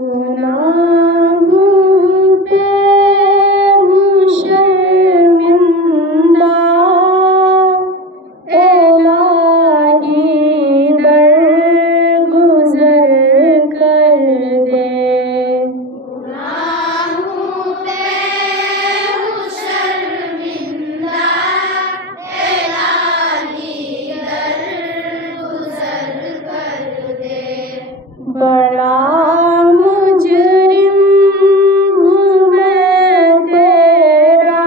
गुनाहों पे हूँ शर्मिंदा, इलाही दरगुज़र कर दे। गुनाहों पे हूँ शर्मिंदा, इलाही दरगुज़र कर दे। बड़ा मुजरिम हूँ मैं तेरा,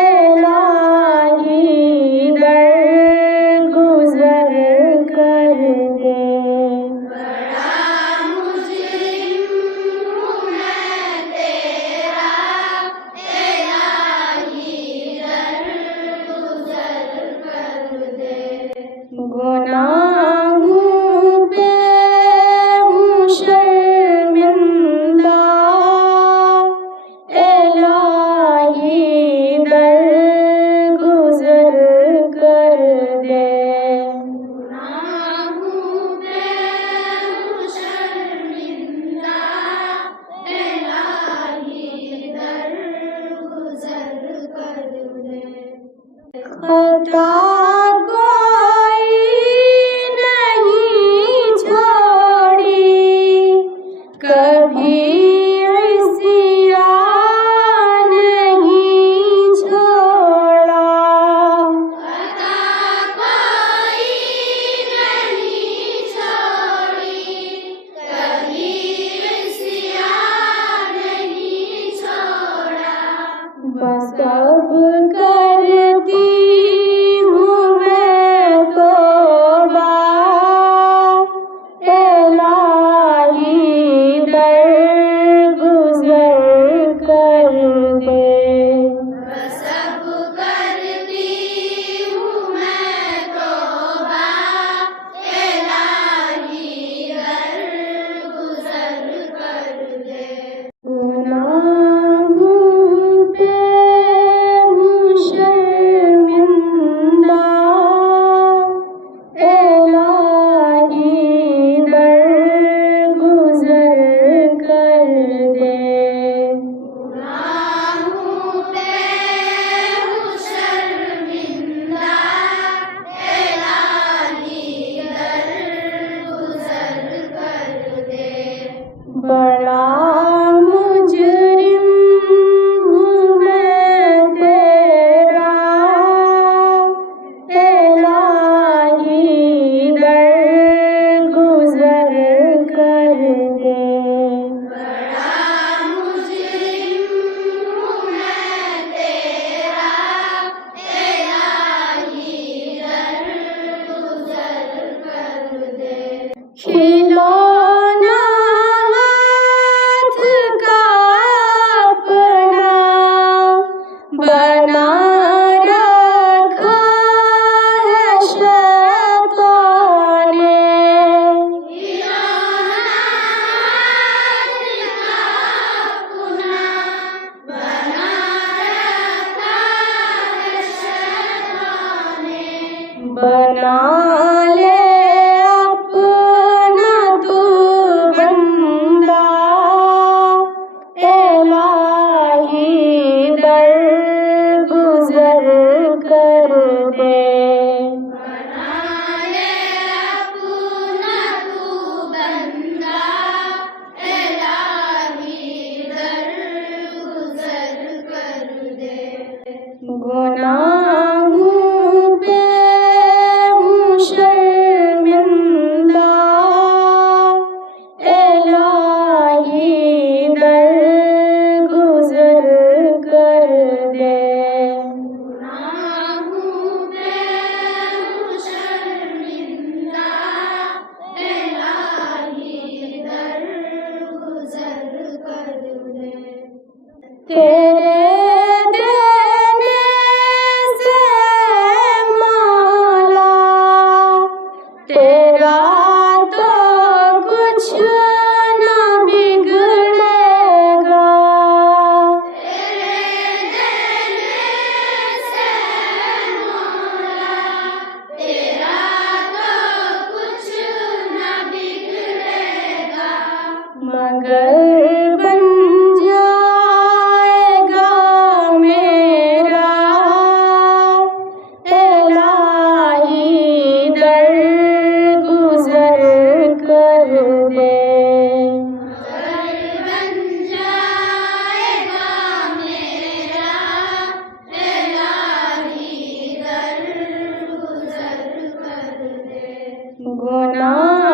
इलाही दरगुज़र कर दे। बड़ा मुजरिम हूँ मैं तेरा, इलाही दरगुज़र कर दे। गुनाहों पे हूँ शर्मिंदा, इलाही दरगुज़र कर दे। गुनाहों पे हूँ शर्मिंदा, इलाही दरगुज़र कर दे। खता कोई नहीं छोड़ी, कभी इस्यान नहीं छोड़ा। खता कोई नहीं छोड़ी, कभी इस्यान नहीं छोड़ा। बस अब करती हूँ मैं तौबा, इलाही दरगुज़र कर दे। बस अब करती हूँ मैं तौबा, इलाही दरगुज़र कर दे। गुनाहों पे हूँ शर्मिंदा, इलाही दरगुज़र कर दे। गुनाहों पे हूँ शर्मिंदा, इलाही दरगुज़र कर दे। बड़ा मुजरिम हूँ मैं तेरा, इलाही दरगुज़र कर दे। बड़ा मुजरिम हूँ मैं तेरा, इलाही दरगुज़र कर दे। खिलौना हाथ का अपना बना रखा है शैतान ने। खिलौना हाथ का अपना बना रखा है शैतान ने। बना ले अपना तू बंदा, इलाही दरगुज़र कर दे। बना ले अपना तू बंदा, इलाही दरगुज़र कर दे। गुनाहों पे हूँ शर्मिंदा, इलाही दरगुज़र कर दे। गुनाहों पे हूँ शर्मिंदा, इलाही दरगुज़र कर दे। तेरे देने से मौला, तेरा तो कुछ न बिगड़ेगा। तेरे देने से मौला, तेरा तो कुछ न बिगड़ेगा। अगर बन जाएगा मेरा इलाही दर गुजर कर दे। अगर बन जाएगा मेरा इलाही दर गुजर कर दे। गुनाह